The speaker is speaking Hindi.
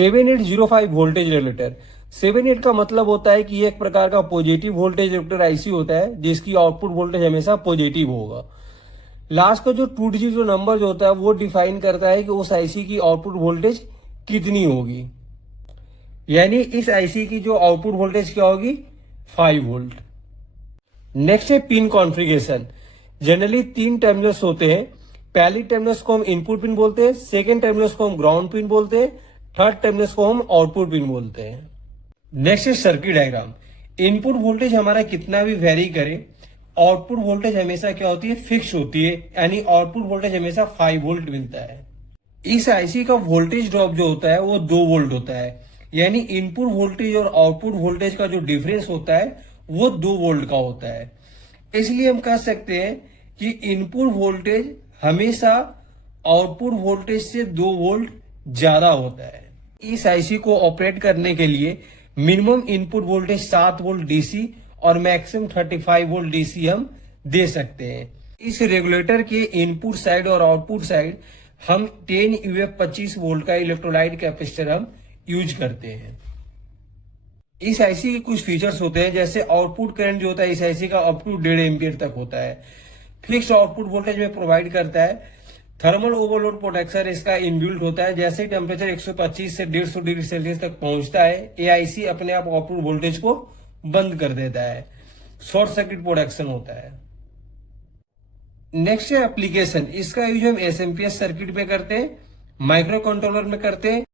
7805 वोल्टेज रेगुलेटर। 78 का मतलब होता है कि ये एक प्रकार का पॉजिटिव वोल्टेज रेगुलेटर आईसी होता है जिसकी आउटपुट वोल्टेज हमेशा पॉजिटिव होगा। लास्ट का जो 2 डिजिट जो नंबर जो होता है वो डिफाइन करता है कि उस आईसी की आउटपुट वोल्टेज कितनी होगी, यानी इस आईसी की जो आउटपुट वोल्टेज क्या होगी, 5 वोल्ट। नेक्स्ट है पिन कॉन्फ़िगरेशन। जनरली 3 टर्मिनल्स होते हैं। पहली टर्मिनल्स को हम इनपुट पिन बोलते हैं, सेकेंड टर्मिनल्स को हम ग्राउंड पिन बोलते हैं, थर्ड टर्मिनल्स को हम आउटपुट पिन बोलते हैं। नेक्स्ट है सर्किट डायग्राम। इनपुट वोल्टेज हमारा कितना भी वेरी करे, आउटपुट वोल्टेज हमेशा क्या होती है, फिक्स होती है, यानी आउटपुट वोल्टेज हमेशा 5 वोल्ट मिलता है। इस आईसी का वोल्टेज ड्रॉप जो होता है वो 2 वोल्ट होता है, यानी इनपुट वोल्टेज और आउटपुट वोल्टेज का जो डिफरेंस होता है वो 2 वोल्ट का होता है। इसलिए हम कह सकते हैं कि इनपुट वोल्टेज हमेशा आउटपुट वोल्टेज से 2 वोल्ट ज्यादा होता है। इस आईसी को ऑपरेट करने के लिए minimum input voltage 7 volt DC और मैक्सिमम 35 वोल्ट डीसी हम दे सकते हैं। इस रेगुलेटर के इनपुट साइड और आउटपुट साइड हम 10 यूएफ 25 वोल्ट का इलेक्ट्रोलाइट कैपेसिटर हम यूज करते हैं। इस आईसी के कुछ फीचर्स होते हैं, जैसे आउटपुट करंट जो होता है इस आईसी का अप टू 1.5 एम्पियर तक होता है। फिक्स्ड आउटपुट वोल्टेज में प्रोवाइड करता है। थर्मल ओवरलोड प्रोटेक्शन इसका इनबिल्ट होता है। जैसे टेम्परेचर 125 से 150 डिग्री सेल्सियस तक पहुंचता है, एआईसी अपने आप आउटपुट वोल्टेज को बंद कर देता है। शॉर्ट सर्किट प्रोटेक्शन होता है। नेक्स्ट है एप्लीकेशन। इसका यूज हम एसएमपीएस सर्किट में करते हैं, माइक्रो कंट्रोलर में करते हैं,